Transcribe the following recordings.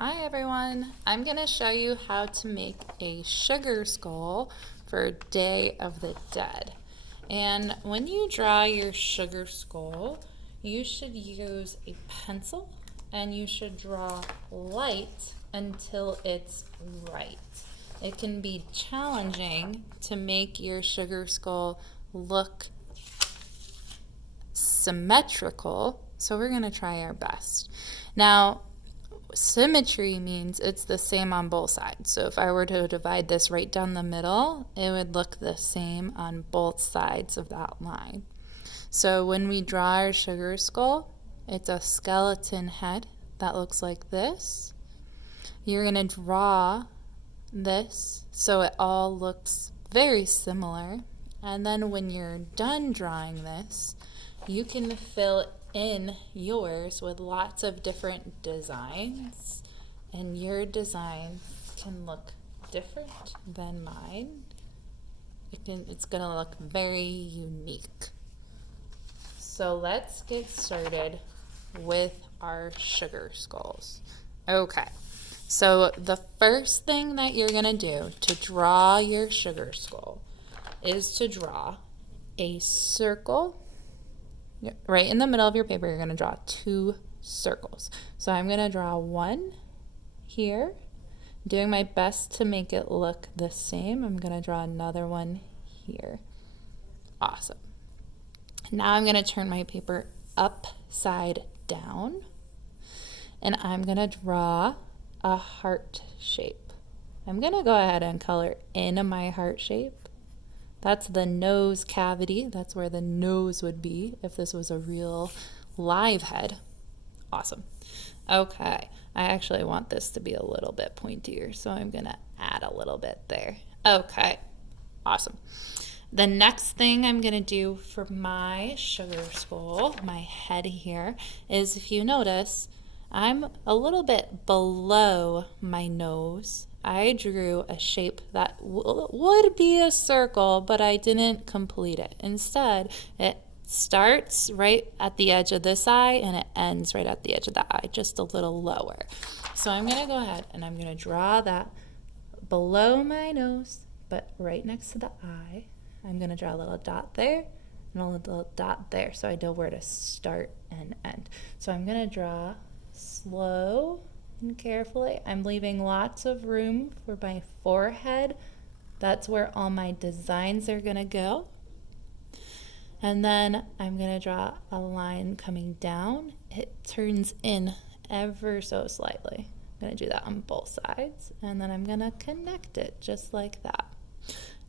Hi everyone, I'm going to show you how to make a sugar skull for Day of the Dead. And when you draw your sugar skull, you should use a pencil and you should draw light until it's right. It can be challenging to make your sugar skull look symmetrical, so we're going to try our best. Now, symmetry means it's the same on both sides. So if I were to divide this right down the middle, it would look the same on both sides of that line. So when we draw our sugar skull, it's a skeleton head that looks like this. You're going to draw this so it all looks very similar. And then when you're done drawing this, you can fill in yours with lots of different designs, and your design can look different than mine. It's going to look very unique. So let's get started with our sugar skulls. Okay, so the first thing that you're going to do to draw your sugar skull is to draw a circle. Right in the middle of your paper, you're going to draw two circles. So I'm going to draw one here, doing my best to make it look the same. I'm going to draw another one here. Awesome. Now I'm going to turn my paper upside down, and I'm going to draw a heart shape. I'm going to go ahead and color in my heart shape. That's the nose cavity. That's where the nose would be if this was a real live head. Awesome. Okay, I actually want this to be a little bit pointier, so I'm going to add a little bit there. Okay, awesome. The next thing I'm going to do for my sugar skull, my head here, is if you notice, I'm a little bit below my nose. I drew a shape that would be a circle, but I didn't complete it. Instead, it starts right at the edge of this eye and it ends right at the edge of the eye, just a little lower. So I'm going to go ahead and I'm going to draw that below my nose, but right next to the eye. I'm going to draw a little dot there and a little dot there so I know where to start and end. So I'm going to draw slow and carefully. I'm leaving lots of room for my forehead. That's where all my designs are going to go. And then I'm going to draw a line coming down. It turns in ever so slightly. I'm going to do that on both sides. And then I'm going to connect it just like that.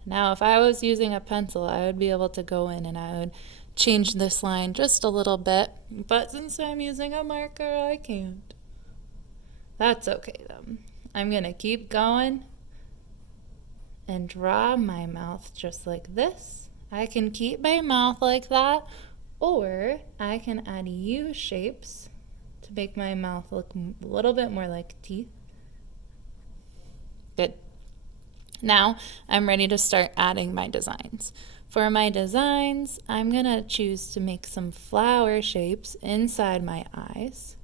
Now, if I was using a pencil, I would be able to go in and I would change this line just a little bit. But since I'm using a marker, I can't. That's okay though. I'm going to keep going and draw my mouth just like this. I can keep my mouth like that, or I can add U shapes to make my mouth look a little bit more like teeth. Good. Now I'm ready to start adding my designs. For my designs, I'm going to choose to make some flower shapes inside my eyes.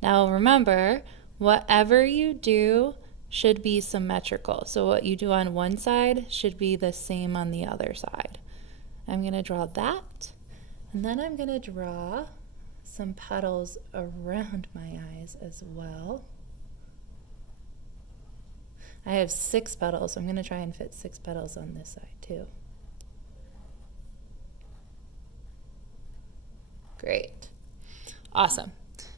Now remember, whatever you do should be symmetrical. So what you do on one side should be the same on the other side. I'm going to draw that, and then I'm going to draw some petals around my eyes as well. I have 6 petals, so I'm going to try and fit 6 petals on this side too. Great. Awesome.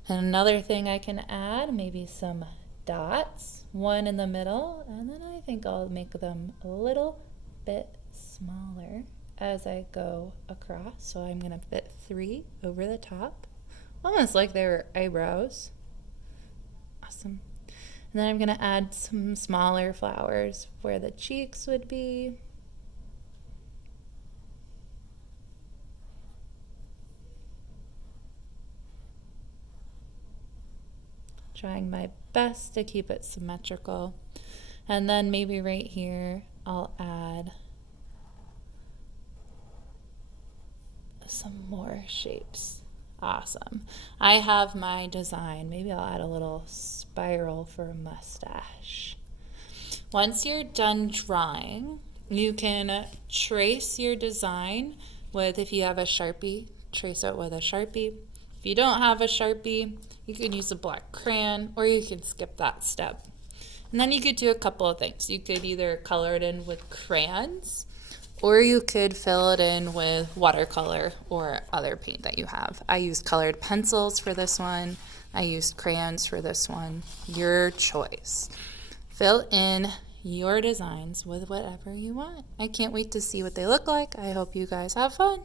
And another thing I can add, maybe some dots, one in the middle, and then I think I'll make them a little bit smaller as I go across. So I'm going to fit 3 over the top, almost like they were eyebrows. Awesome. And then I'm going to add some smaller flowers where the cheeks would be. Trying my best to keep it symmetrical. And then maybe right here, I'll add some more shapes Awesome. I have my design. Maybe I'll add a little spiral for a mustache. Once you're done drawing, you can trace your design with, if you have a Sharpie, trace it with a Sharpie. If you don't have a Sharpie, you can use a black crayon, or you can skip that step. And then you could do a couple of things. You could either color it in with crayons, or you could fill it in with watercolor or other paint that you have. I used colored pencils for this one. I used crayons for this one. Your choice. Fill in your designs with whatever you want. I can't wait to see what they look like. I hope you guys have fun.